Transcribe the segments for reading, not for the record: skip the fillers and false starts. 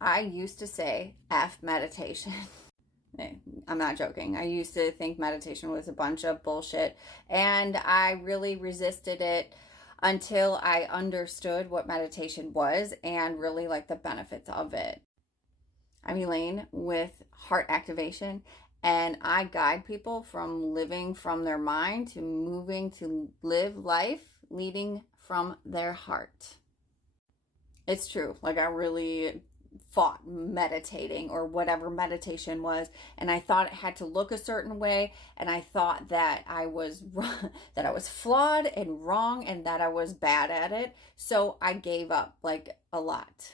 I used to say F meditation. I'm not joking. I used to think meditation was a bunch of bullshit, and I really resisted it until I understood what meditation was and really like the benefits of it. I'm Elaine with Heart Activation, and I guide people from living from their mind to moving to live life leading from their heart. It's true. Like, I really fought meditating or whatever meditation was, and I thought it had to look a certain way, and I thought that I was that I was flawed and wrong and that I was bad at it. So I gave up like a lot.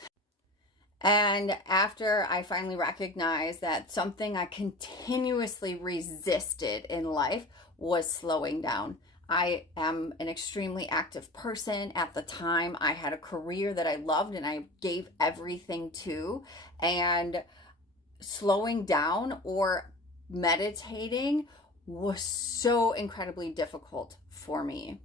And after I finally recognized that something I continuously resisted in life was slowing down. I am an extremely active person. At the time, I had a career that I loved and I gave everything to. And slowing down or meditating was so incredibly difficult for me.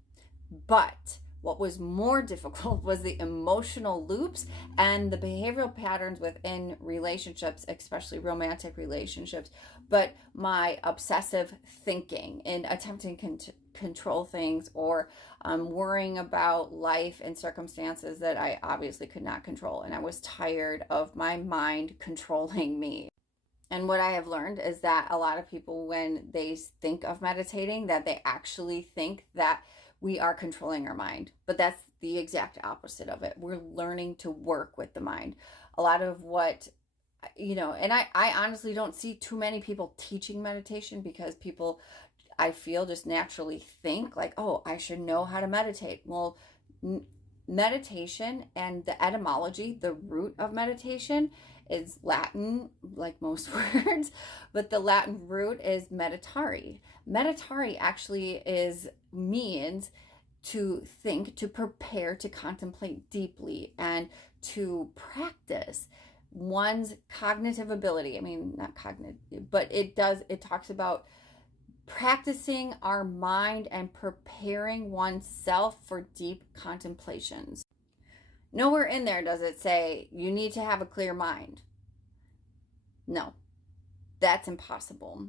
But what was more difficult was the emotional loops and the behavioral patterns within relationships, especially romantic relationships, but my obsessive thinking in attempting to control things or worrying about life and circumstances that I obviously could not control. And I was tired of my mind controlling me. And what I have learned is that a lot of people, when they think of meditating, that they actually think that we are controlling our mind. But that's the exact opposite of it. We're learning to work with the mind. A lot of what, and I honestly don't see too many people teaching meditation because people, I feel, just naturally think like, oh, I should know how to meditate. Well, meditation and the etymology, the root of meditation, is Latin, like most words, but the Latin root is meditare. Meditare actually means to think, to prepare, to contemplate deeply, and to practice one's cognitive ability. I mean, not cognitive, but it talks about practicing our mind and preparing oneself for deep contemplations. Nowhere in there does it say you need to have a clear mind. No, that's impossible.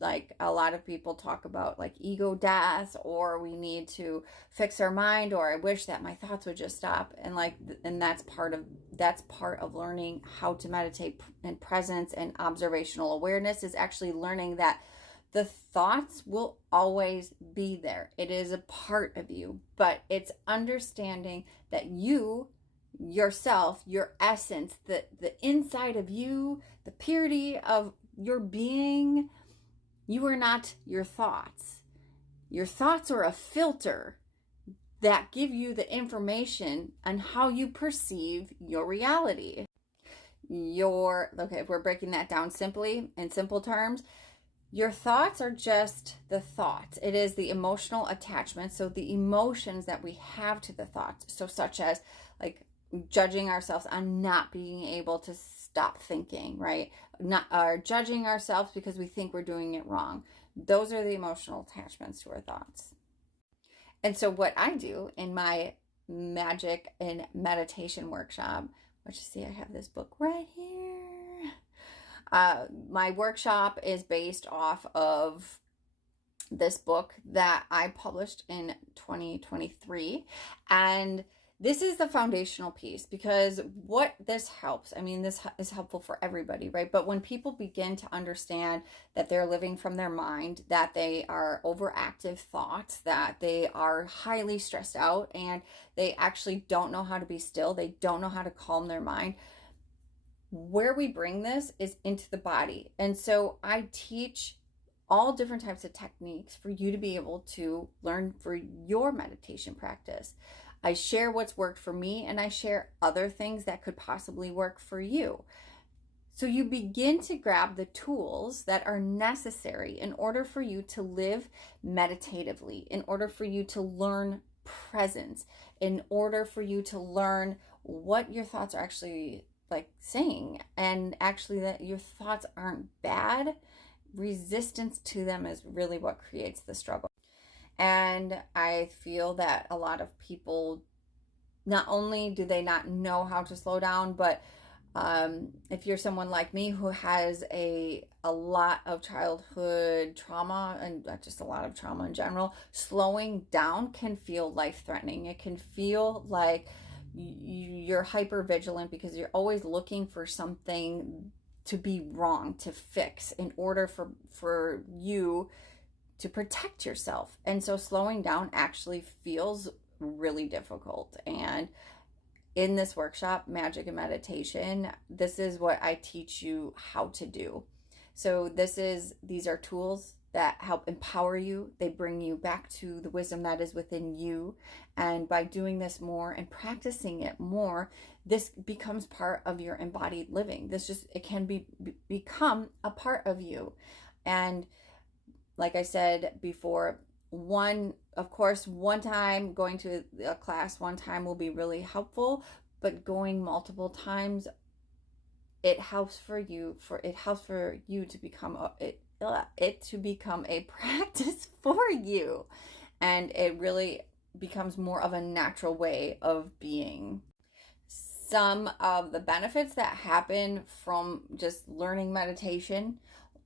Like, a lot of people talk about like ego death, or we need to fix our mind, or I wish that my thoughts would just stop. And that's part of learning how to meditate. And presence and observational awareness is actually learning that the thoughts will always be there. It is a part of you, but it's understanding that you yourself, your essence, the inside of you, the purity of your being, you are not your thoughts. Your thoughts are a filter that give you the information on how you perceive your reality. If we're breaking that down simply in simple terms, your thoughts are just the thoughts. It is the emotional attachment. So the emotions that we have to the thoughts. So such as like judging ourselves on not being able to stop thinking, right? Not or judging ourselves because we think we're doing it wrong. Those are the emotional attachments to our thoughts. And so what I do in my magic and meditation workshop, which you see, I have this book right here. My workshop is based off of this book that I published in 2023. And this is the foundational piece, because what this helps, I mean, this is helpful for everybody, right? But when people begin to understand that they're living from their mind, that they are overactive thoughts, that they are highly stressed out, and they actually don't know how to be still, they don't know how to calm their mind, where we bring this is into the body. And so I teach all different types of techniques for you to be able to learn for your meditation practice. I share what's worked for me, and I share other things that could possibly work for you. So you begin to grab the tools that are necessary in order for you to live meditatively, in order for you to learn presence, in order for you to learn what your thoughts are actually like saying, and actually that your thoughts aren't bad. Resistance to them is really what creates the struggle. And I feel that a lot of people, not only do they not know how to slow down, but If you're someone like me who has a lot of childhood trauma and just a lot of trauma in general, slowing down can feel life threatening. It can feel like you're hyper vigilant because you're always looking for something to be wrong, to fix, in order for you to protect yourself. And so slowing down actually feels really difficult. And in this workshop, Magic and Meditation, this is what I teach you how to do. So these are tools that help empower you. They bring you back to the wisdom that is within you. And by doing this more and practicing it more, this becomes part of your embodied living. It can become a part of you. And like I said before, of course, one time going to a class one time will be really helpful, but going multiple times, it helps for you to become a practice for you, and it really becomes more of a natural way of being. Some of the benefits that happen from just learning meditation,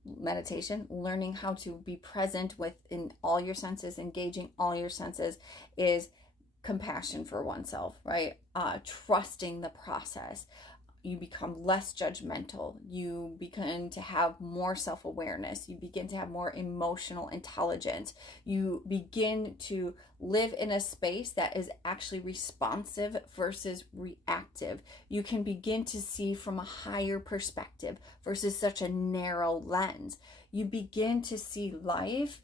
learning how to be present within all your senses, engaging all your senses, is compassion for oneself, right? Trusting the process. You become less judgmental. You begin to have more self-awareness. You begin to have more emotional intelligence. You begin to live in a space that is actually responsive versus reactive. You can begin to see from a higher perspective versus such a narrow lens. You begin to see life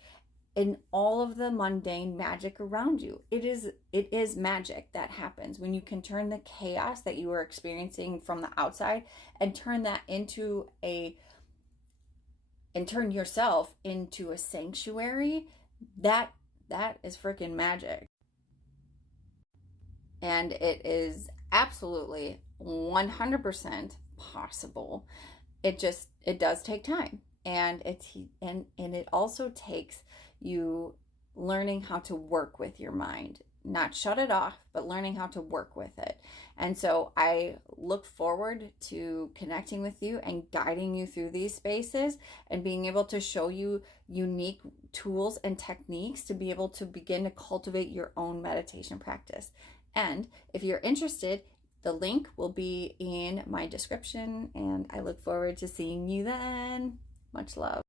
in all of the mundane magic around you. It is magic that happens when you can turn the chaos that you are experiencing from the outside and turn yourself into a sanctuary. That is freaking magic. And it is absolutely 100% possible. It does take time, and it also takes you learning how to work with your mind, not shut it off, but learning how to work with it. And so I look forward to connecting with you and guiding you through these spaces and being able to show you unique tools and techniques to be able to begin to cultivate your own meditation practice. And if you're interested, the link will be in my description, and I look forward to seeing you then. Much love.